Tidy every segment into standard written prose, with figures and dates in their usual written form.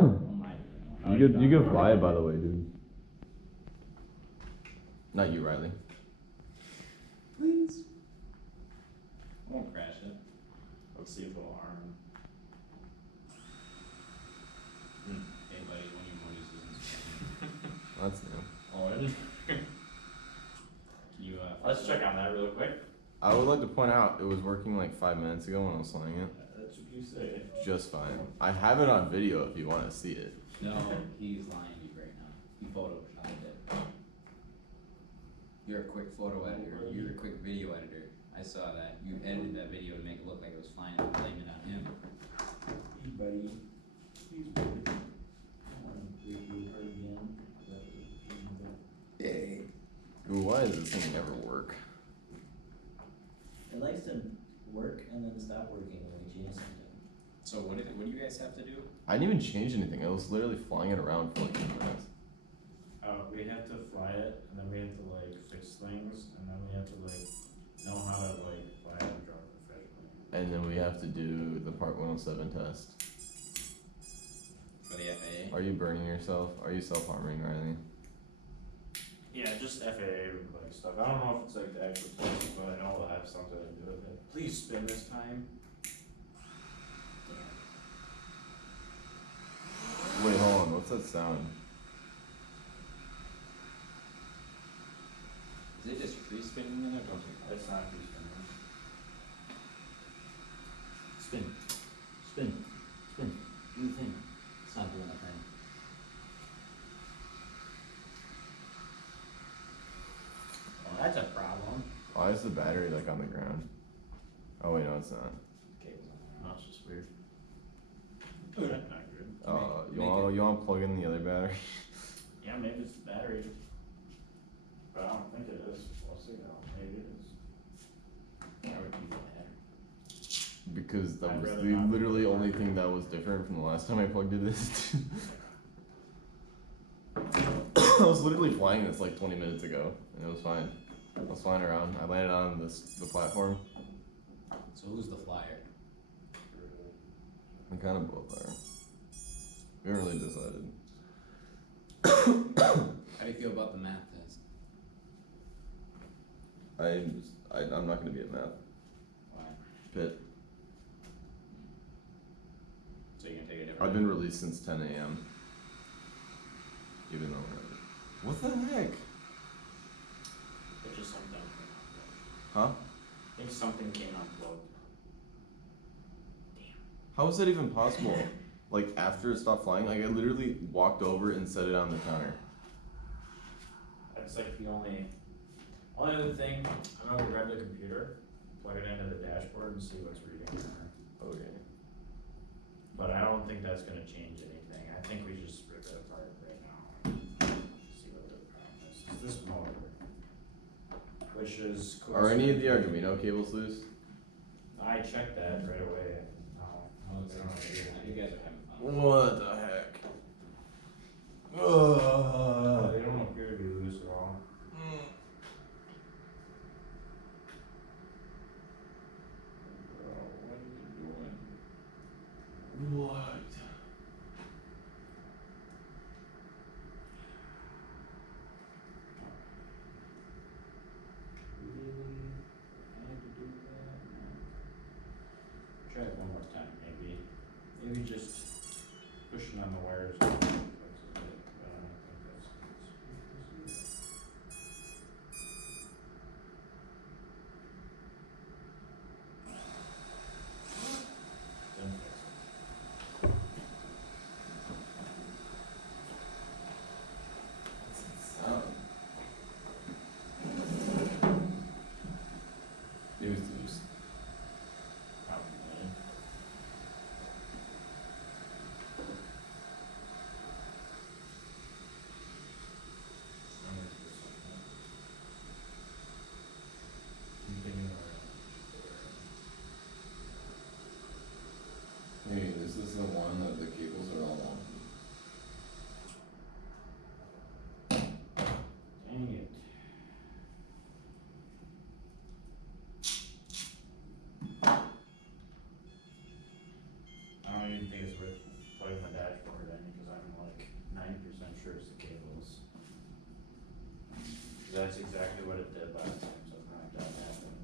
You could fly it, by the way, dude. Not you, Riley. Please. I won't crash it. Let's see if it'll arm. Hey buddy, one of your monies isn't That's new. Oh, it is? Can you, let's check on that real quick. I would like to point out it was working like 5 minutes ago when I was flying it. That's what you say. Just fine. I have it on video if you want to see it. No, he's lying to you right now. He photoshopped it. You're a quick photo editor. You're a quick video editor. I saw that. You edited that video to make it look like it was flying and blame it on him. Hey buddy. Please buddy. I want to break you hard again. Yay. Ooh, why does this thing never work? It likes to work and then stop working when we change something. So what do you guys have to do? I didn't even change anything. I was literally flying it around for like 2 minutes. We have to fly it, and then we have to like fix things, and then we have to like know how to like fly it and drop professionally. And then we have to do the Part 107 test. For the FAA? Are you burning yourself? Are you self-harming, Riley? Yeah, just FAA like stuff. I don't know if it's like the actual test, but I know it'll have something to do with it. Please spin this time. Wait, hold on. What's that sound? Is it just free spinning in there? Don't take It's not free spinning. Spin. Spin. Spin. Do the thing. It's not doing a thing. Well, that's a problem. Why is the battery like on the ground? Oh wait, no, it's not. Cable's on. No, it's just weird. Good. Not good. You want to plug in the other battery? Yeah, maybe it's the battery. But I don't think it is. We'll see now. Maybe it is. Why would you matter? Because that I'd was rather the not. literally only thing that was different from the last time I plugged it in. I was literally flying this like 20 minutes ago, and it was fine. I was flying around. I landed on the platform. So who's the flyer? We kind of both are. We haven't really decided. How do you feel about the math test? I'm not gonna be at math. Why? Pit. So you're gonna take a different. I've been released since 10 a.m. Even though what the heck? It's just something. Huh? I think something came unplugged. How is that even possible? Like after it stopped flying, like I literally walked over and set it on the counter. That's like the only other thing. I'm gonna grab the computer, plug it into the dashboard, and see what's reading on there. Okay. But I don't think that's gonna change anything. I think we just rip it apart right now. See what the problem is. It's this motor, which is. Are any of the Arduino cables loose? I checked that right away. Oh, it's you guys are having fun. What the heck? They don't appear to be loose at all. What are you doing? What? Really? I had to do that? No. Try it one more time, maybe. Maybe just pushing on the wires. But I don't think that's. Then fix it. It was loose. Probably. exactly what it did last time, something like that happened.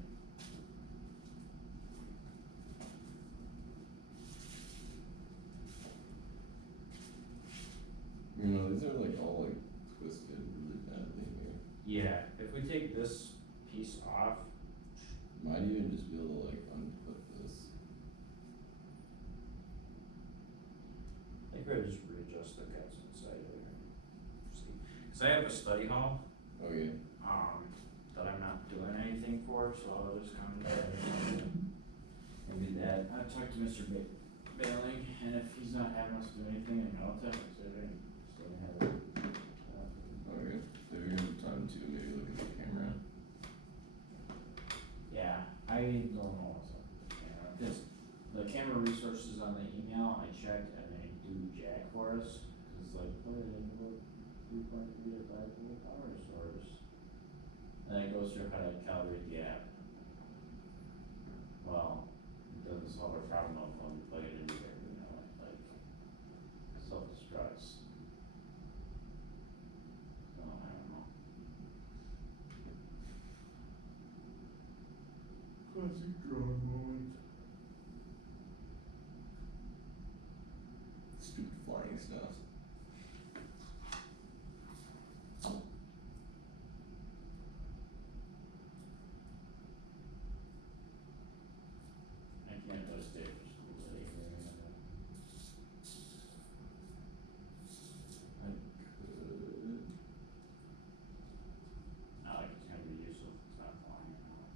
You know, these are like all like twisted really badly here. Yeah, if we take this piece off, Might even just be able to like unput this. I could just readjust the cuts inside of here. See, cause I have a study hall, Okay. that I'm not doing anything for, so I'll just come there and do that. I talked to Mr. Bailey, and if he's not having us do anything in Alta, so they still have it. Okay. If you're gonna have time to maybe look at the camera. Yeah, I don't know what's up with the camera, cause the camera resources on the email, I checked and they do jack for us, cause like, put it into a 3.3 to 5 volt power source. And then it goes through how to calibrate the app. Well, it doesn't solve our problem of when we plug it in either, you know, like self-destructs. So, I don't know. Classic drone moment. Stupid flying stuff. I can't go stay for school today, not like it's gonna be useful if it's not flying out.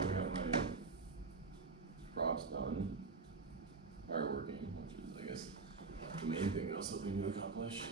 I got my props done, are working, which is I guess the main thing I was hoping to accomplish.